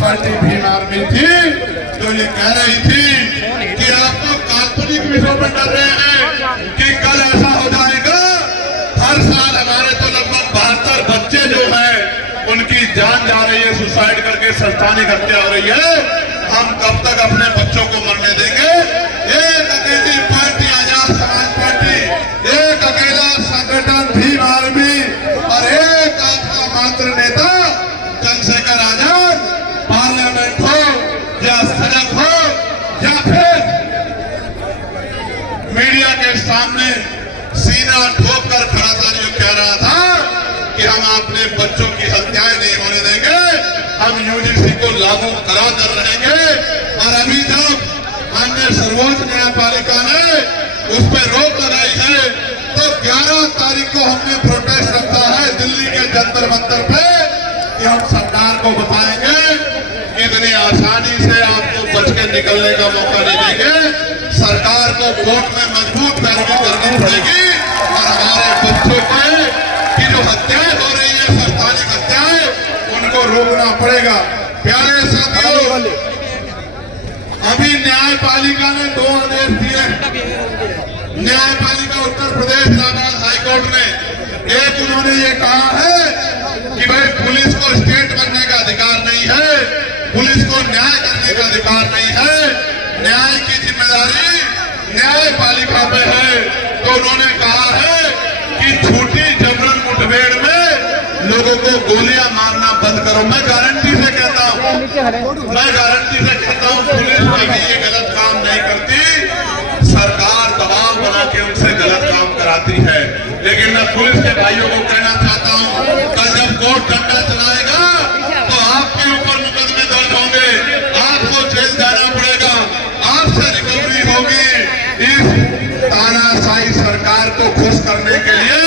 Party Bhim army थी जो ये कह रही थी कि आप तो काल्पनिक विषयों में डर रहे हैं कि कल ऐसा हो जाएगा। हर साल हमारे तो लगभग 72 बच्चे जो हैं उनकी जान जा रही है, सुसाइड करके संस्थानिक हत्या हो रही है। हम कब तक अपने बच्चों को मरने देंगे? एक अकेली पार्टी आजाद समाज पार्टी, एक अकेला संगठन भीम आर्मी और एक आपका मात्र नेता चंद्रशेखर आजाद पार्लियामेंट हो या सड़क हो या फिर मीडिया के सामने सीना ठोक कर खड़ा था, जो कह रहा था कि हम अपने बच्चों की हत्याएं नहीं होने देंगे, हम यूजीसी को लागू करा कर रहेंगे। और अभी जब माननीय सर्वोच्च न्यायपालिका ने उस पर रोक लगाई है तो 11 तारीख को हमने प्रोटेस्ट रखा है दिल्ली के जंतर मंतर पे कि हम सरकार को बताएंगे इतनी आसानी से आपको बच के निकलने का मौका नहीं देंगे। सरकार को कोर्ट में मजबूत पैरवी करनी पड़ेगी और हमारे बच्चों की जो हत्याएं हो रही है, संस्थानिक हत्याएं, उनको रोकना पड़ेगा। प्यारे साथियों, अभी न्यायपालिका ने 2 आदेश दिए। न्यायपालिका उत्तर प्रदेश इलाहाबाद हाईकोर्ट ने एक उन्होंने ये कहा है कि भाई पुलिस को स्टेट बनने का अधिकार नहीं है, पुलिस को न्याय करने का अधिकार नहीं है, न्याय की जिम्मेदारी न्यायपालिका पे है। तो उन्होंने कहा है कि झूठी जबरन मुठभेड़ में लोगों को गोलियां मारना बंद करो। मैं गारंटी से कहता हूं, पुलिस कभी ये गलत काम नहीं करती, सरकार दबाव बना के उनसे गलत काम कराती है। लेकिन मैं पुलिस के भाइयों को कहना चाहता हूं, कल जब कोर्ट डंडा चलाएगा तो आपके ऊपर मुकदमे दर्ज होंगे, आपको जेल जाना पड़ेगा, आपसे रिकवरी होगी। इस तानाशाही सरकार को खुश करने के लिए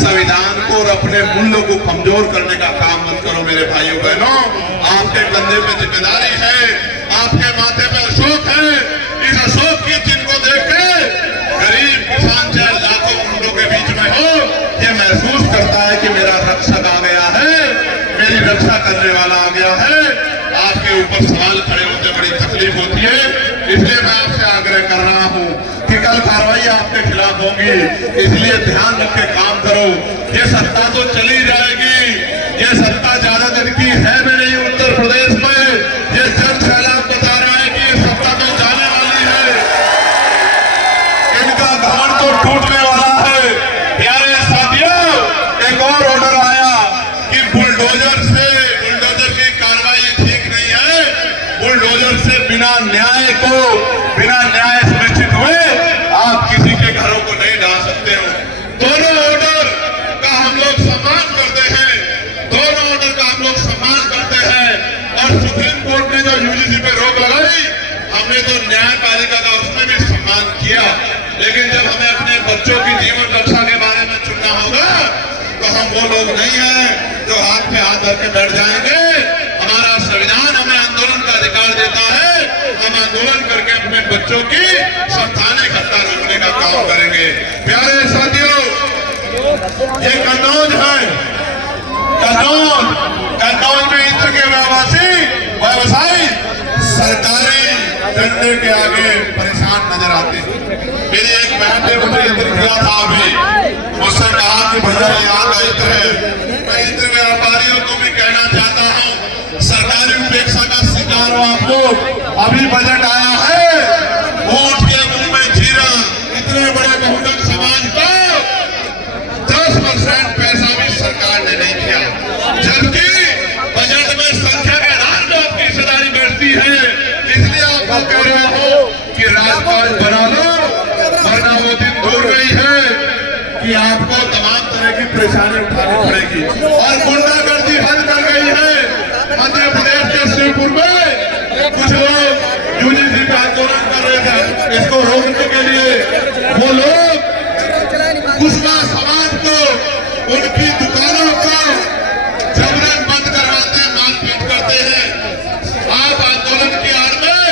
संविधान को और अपने मूल्यों को कमजोर करने का काम मत करो मेरे भाइयों बहनों। आपके कंधे पे जिम्मेदारी है, आपके माथे पे अशोक है। इस अशोक की चिन्ह को देख के गरीब किसान चाहे लाखों मुंडों के बीच में हो, ये महसूस करता है कि मेरा रक्षक आ गया है, मेरी रक्षा करने वाला आ गया है। आपके ऊपर सवाल खड़े होते बड़ी तकलीफ होती है, इसलिए मैं आपसे आग्रह कर रहा हूं कि कल कार्रवाई आपके खिलाफ होगी, इसलिए ध्यान रख के काम करो। ये सत्ता तो चली जाएगी, ये सत्ता ज्यादा दिन की है भी नहीं उत्तर प्रदेश में। ये जन सैलाब बता रहा है कि ये सत्ता तो जाने वाली है, इनका घमंड तो टूटने वाला है। प्यारे साथियों, एक और ऑर्डर आया कि बुलडोजर की कार्रवाई ठीक नहीं है, बुलडोजर से बिना न्याय सुनिश्चित हुए आप किसी के घरों को नहीं ढा सकते हो। दोनों ऑर्डर का हम लोग सम्मान करते हैं, दोनों ऑर्डर का हम लोग सम्मान करते हैं। और सुप्रीम कोर्ट ने जो यूजीसी पे रोक लगाई, हमने तो न्यायपालिका का उसमें भी सम्मान किया। लेकिन जब हमें अपने बच्चों की जीवन रक्षा के बारे में चुनना होगा तो हम वो लोग नहीं हैं जो हाथ पे हाथ धर के बैठ जाएंगे। हमारा संविधान हमें आंदोलन का अधिकार देता है, हम आंदोलन करके अपने बच्चों की संस्थानिक हत्या रोकने का काम करेंगे। प्यारे साथियों, ये कन्नौज है, कन्नौज में इत्र के व्यवसायी सरकारी डंडे के आगे परेशान नजर आते हैं। मेरी एक बहन ने मुझे इत्र दिया था, अभी मुझसे कहा कि भैया यहाँ का इत्र है। मैं इत्र व्यापारियों को भी कहना चाहता हूँ, सरकारी उपेक्षा का शिकार हो आप लोग। अभी बजट आया है, वोट के मुंह में जीरा, इतने बड़े बहुजन समाज को 10% पैसा भी सरकार ने नहीं दिया, जबकि बजट में संख्या के आधार पर आपकी हिस्सेदारी बढ़ती है। इसलिए आपको कह रहा हूं कि राजपाट बना लो, वरना वो दिन दूर नहीं है कि आपको तमाम तरह की परेशानी उठानी पड़ेगी। और गुंडागर्दी हद कर गई है। मध्य प्रदेश के श्रीपुर में कुछ लोग यूजीसी पे आंदोलन कर रहे थे, इसको रोकने के लिए वो लोग कुशवाहा समाज को, उनकी दुकानों को जबरन बंद करवाते हैं, मारपीट करते हैं। आप आंदोलन की आड़ में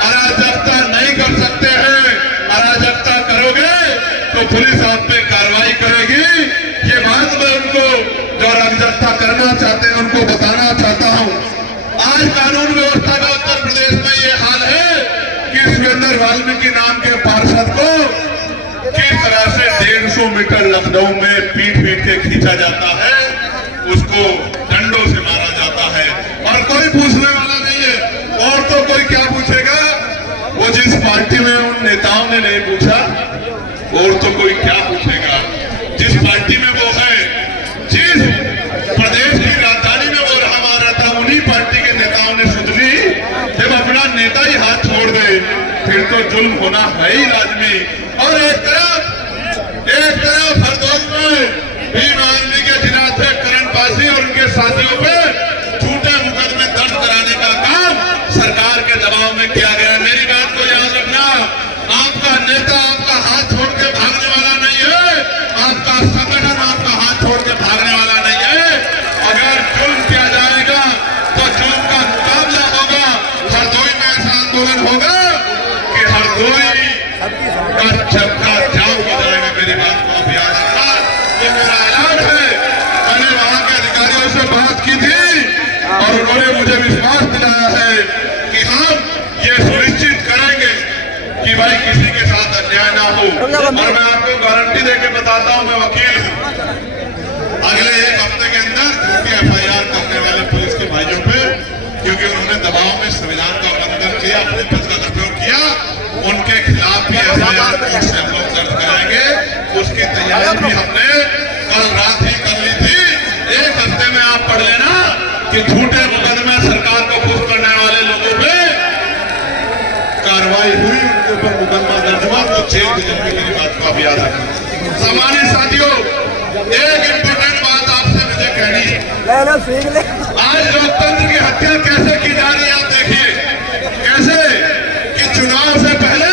अराजकता नहीं कर सकते हैं। अराजकता करोगे तो पुलिस आप पे कार्रवाई करेगी। ये बात मैं उनको जो अराजकता करना चाहते हैं उनको बताना चाहता हूं। आज का जितेंद्र वाल्मीकि नाम के पार्षद को किस तरह से 150 मीटर लखनऊ में पीट पीट के खींचा जाता है, उसको डंडों से मारा जाता है और कोई पूछने वाला नहीं है। और तो कोई क्या पूछेगा, वो जिस पार्टी में उन नेताओं ने नहीं पूछा, और तो कोई क्या पूछेगा। जिस पार्टी में वो है, जिस प्रदेश की राजधानी में वो हमारा था, उन्हीं पार्टी के नेताओं ने सोच ली जब अपना नेता ही हाथ छोड़ दे फिर तो जुल्म होना है ही लाजमी। और एक तरफ हरदोई में भीम आर्मी के जिला थे करण पासी और उनके साथियों पे झूठे मुकदमे दर्ज कराने का काम सरकार के दबाव में किया गया। मेरी बात को याद रखना, आपका नेता आपका हाथ छोड़ के भागने वाला नहीं है, आपका संगठन आपका हाथ छोड़ के भागने वाला नहीं है। अगर जुल्म किया जाएगा तो जुल्म का मुकाबला होगा। हरदोई में ऐसा आंदोलन होगा कि हरदोई का चक्का जाम हो जाएगा। मेरी बात को आप याद रखना, ये मेरा ऐलान है। मैंने वहां के अधिकारियों से बात की थी और उन्होंने मुझे विश्वास दिलाया है कि हम ये सुनिश्चित करेंगे कि भाई किसी के साथ अन्याय ना हो। और मैं आपको गारंटी देके बताता हूं, मैं वकील हूं, अगले एक हफ्ते के अंदर उनकी FIR करने वाले पुलिस के भाइयों पे, क्योंकि उन्होंने दबाव में संविधान का उल्लंघन किया, अपने पद का दुरुपयोग किया, उनके खिलाफ भी FIR कोर्ट से हम लोग दर्ज कराएंगे। उसकी तैयारी भी हमने कल रात ही कर ली थी। एक हफ्ते में आप पढ़ लेना कि झूठे मुकदमे सरकार को खुश करने वाले लोगों पे कार्रवाई हुई, उनके ऊपर मुकदमा दर्ज हुआ, तो जेल भी जाएंगे। मेरी बात को आप याद रखना। सामान्य साथियों, एक इम्पोर्टेंट बात आपसे मुझे कहनी है, आज लोकतंत्र की हत्या कैसे की जा रही है। आप देखिए कैसे कि चुनाव से पहले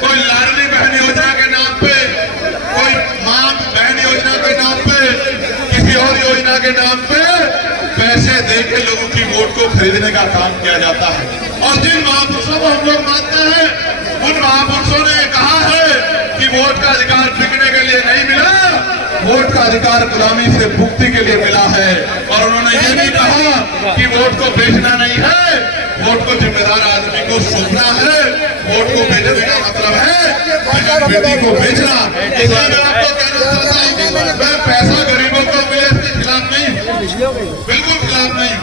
कोई लाडली बहन योजना के नाम पे, कोई मां बहन योजना के नाम पे, किसी और योजना के नाम पे पैसे देके लोगों की वोट को खरीदने का काम किया जाता है। और जिन महापुरुषों को हम लोग मानते हैं, उन महापुरुषों ने कहा है कि वोट का अधिकार बिकने के लिए नहीं मिला, वोट का अधिकार गुलामी से मुक्ति के लिए मिला है। और उन्होंने ये भी कहा कि वोट को बेचना नहीं है, वोट को जिम्मेदार आदमी को सौंपना है। वोट को बेचने का मतलब है बेटी को बेचना। इसलिए मैं आपको कहना चाहता हूँ, मैं पैसा गरीबों को मिले इसके खिलाफ नहीं, बिल्कुल खिलाफ नहीं।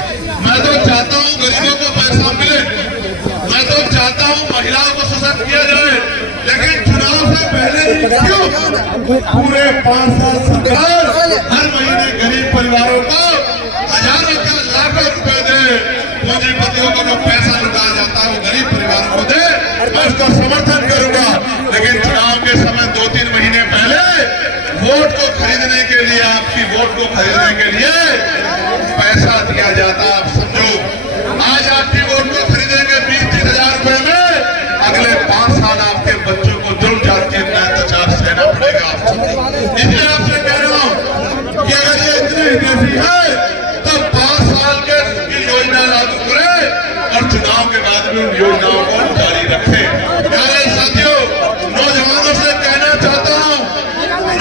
मैं तो चाहता हूँ गरीबों को पैसा मिले, मैं तो चाहता हूँ महिलाओं को सशक्त किया जाए, लेकिन चुनाव से पहले क्यों पूरे 5 साल सरकार हर महीने गरीब परिवारों को हजारों का लाखों रुपए दे, पूंजीपतियों को जो पैसा लुटाया जाता है वो गरीब परिवारों को दे, मैं उसका समर्थन करूंगा। लेकिन चुनाव के समय 2-3 महीने पहले वोट को खरीदने के लिए, आपकी वोट को खरीदने के लिए पैसा दिया जाता। आप समझो, आज आपकी वोट को खरीदेंगे 20-30 हजार रुपए में, अगले 5 साल आपके बच्चों को जुल्म जाति अत्याचार सहना पड़ेगा। इसलिए आपसे कह रहा हूं कि अगर ये इतनी हितैषी है तो 5 साल के योजना लागू करे और चुनाव के बाद भी उन योजनाओं को जारी रखे। प्यारे साथियों, नौजवानों से कहना चाहता हूं,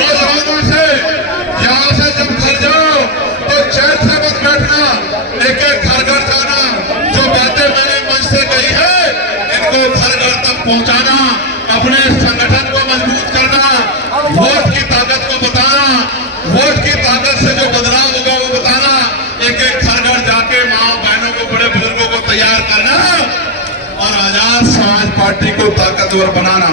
नौजवानों से यहां से जब घर जाओ तो चैन से मत बैठना, एक-एक घर जाना। जो बातें मैंने मंच से कही है, इनको घर तक पहुंचाना, अपने संगठन को मजबूत करना, वोट की ताकत को बताना, वोट की ताकत से जो बदलाव होगा वो बताना, एक-एक घर जाके माँ बहनों को, बड़े बुजुर्गों को तैयार करना और आजाद समाज पार्टी को ताकतवर बनाना।